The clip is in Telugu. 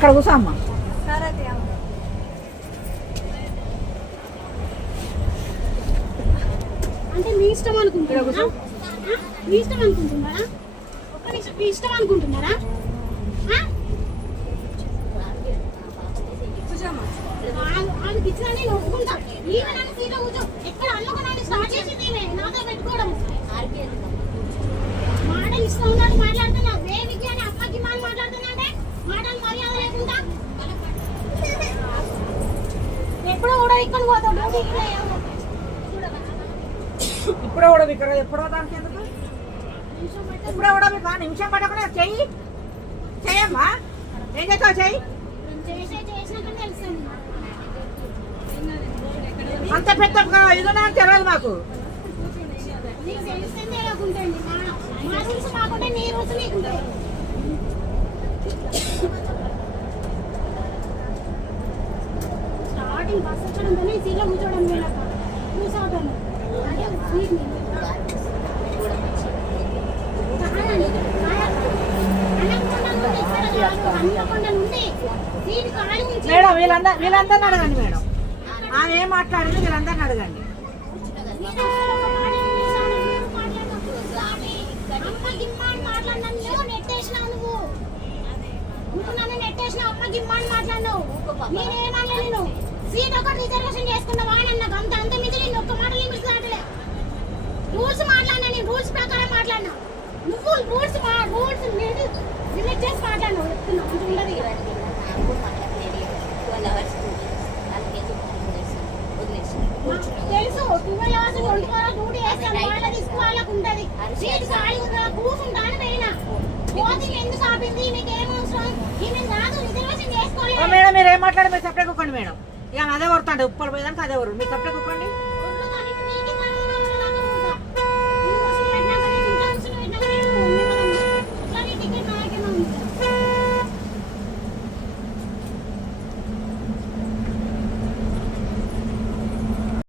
అక్కడ కూర్చో అమ్మ. అంటే మీ ఇష్టం అనుకుంటున్నారా? మీ ఇష్టం అనుకుంటున్నారా? ఒక్క నిమిషం, మీ ఇష్టం అనుకుంటున్నారా? వాళ్ళకి ఇచ్చిన నేను ఒప్పుకుంటా. ఈయన నన్ను సీట్లో కూర్చో ఎక్కడ అల్లుకున్నాను స్టార్ట్ చేసింది నాతో పెట్టుకోవడం. మాటలు ఇష్టం ఉన్నాడు మాట్లాడుతున్నా. వేవికి అని అమ్మకి మాటలు మాట్లాడుతున్నా మాటలు మర్యాద లేకుండా ఎప్పుడో కూడా ఇక్కడ పోతాడు. ఇప్పుడే కూడా ఇక్కడ ఎప్పుడో దానికి ఎందుకు ఇప్పుడే కూడా మీకు నిమిషం పట్టకుండా చెయ్యి చెయ్యమ్మా. ఏం చేస్తావు చెయ్యి. అంత పెద్ద ఇది నాకు తెలియదు మాకు. స్టార్టింగ్ బస్ ఎక్కడంతోనే సీట్లో కూర్చోవడం కూర్చోతాను. మేడం వీళ్ళందరిని అడగండి మేడం. ఆమె ఏం మాట్లాడింది వీళ్ళందరిని అడగండి. సీట్ ఒకటి రిజర్వేషన్ చేసుకున్నావా అని నాకు అంత మించి నేను ఒక్క మాట రూల్స్ మాట్లాడినా. నేను రూల్స్ ప్రకారం మాట్లాడినా. నువ్వు రూల్స్ లిమిట్ చేసి మాట్లాడినావు. చెప్తున్నా ఉండదు తెలుసు. 12 hours 24 hours డ్యూటీ చేస్తాను. వాళ్ళ రిస్క్ వాళ్ళకు ఉంటది. సీట్ ఖాళీ ఉందా కూర్చుంటాను పోయినా. పోతుంది ఎందుకు ఆపింది మీకు ఏం అవసరం? ఈమె కాదు రిజర్వేషన్ చేసుకోవాలి. మేడం మీరు ఏం మాట్లాడి మీరు సపరేట్ కుక్కండి మేడం. ఇక అదే కొడతాండి ఉప్పలు పోయేదానికి అదే వరు మీరు సపరేట్ కుక్కండి.